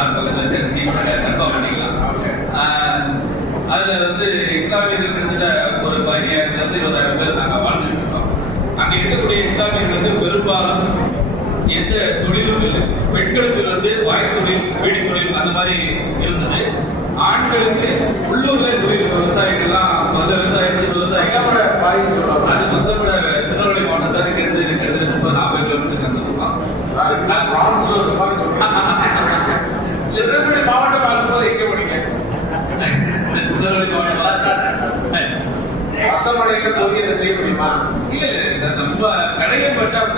தான் பக்கத்தில் பண்ணிக்கலாம் அதில் வந்து இஸ்லாமியர்கள் கிட்டத்தட்ட ஒரு பதினாயிரத்துலேருந்து இருபதாயிரம் பேர் நாங்கள் வாழ்ந்துட்டு இருக்கோம் அங்கே இருக்கக்கூடிய இஸ்லாமியர்கள் வந்து பெரும்பாலும் எந்த தொழிலும் இல்லை பெண்களுக்கு வந்து வாய்த்தொழில் வீடு தொழில் அந்த மாதிரி இருந்தது ஆண்களுக்கு உள்ளூர்ல தொழில் விவசாயிகள்லாம் மத விவசாயிகள் விவசாயிகள் அது மொத்தப்பட திருநெல்வேலி மாவட்டம் சார் இங்க இருந்து கிட்டத்தட்ட முப்பது நாற்பது கிலோமீட்டர் நான் சொல்லுவான் நான்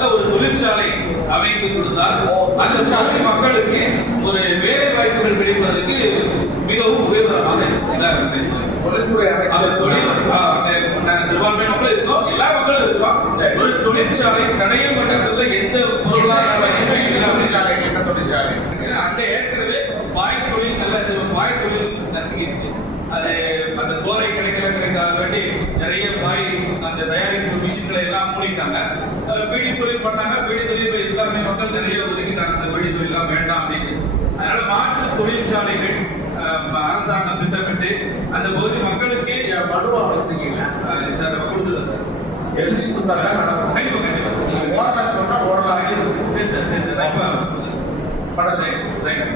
ஒரு தொழிற்சாலை அமைத்து கொடுத்தால் அந்த சாலை மக்களுக்கு ஒரு வேலை வாய்ப்புகள் கிடைப்பதற்கு மிகவும் இருக்கு. தொழில்துறை அந்த அமைச்சர் தொழில் ஆ, அந்த நாங்க சிறுபான்மை மக்கள் இருக்கோம் எல்லா மக்களும் இருக்கோம். ஒரு தொழிற்சாலை கடையம் வட்டாரத்துல எந்த பொருளாதார வளர்ச்சியும் இல்லாமல் தொழிற்சாலை என்ன தொழிற்சாலை அங்க ஏற்கனவே பாய் தொழில் நல்ல பாய் தொழில் நசுங்கிடுச்சு அது அந்த கோரை கிடைக்கிறதுக்காக வேண்டி நிறைய பாய் அந்த தயாரிப்பு மிஷின்களை எல்லாம் மூடிட்டாங்க. பீடி தொழில் பண்ணாங்க. பீடி தொழில் இஸ்லாமிய மக்கள் நிறைய ஒதுக்கிட்டாங்க. அந்த பீடி தொழிலாம் வேண்டாம் அப்படின்னு. அதனால மாற்று தொழிற்சாலைகள் அரசாங்கம் திட்டமிட்டு அந்த பகுதி மக்களுக்கு மனுவா வச்சிருக்கீங்க சார் கொடுத்துருவோம் சார். எழுதி கொடுத்தாங்க நடக்கும் கண்டிப்பா. கண்டிப்பா நீங்க ஓடலாம் சரி சார் சரி சார். கண்டிப்பா பட தேங்க்ஸ் தேங்க்ஸ்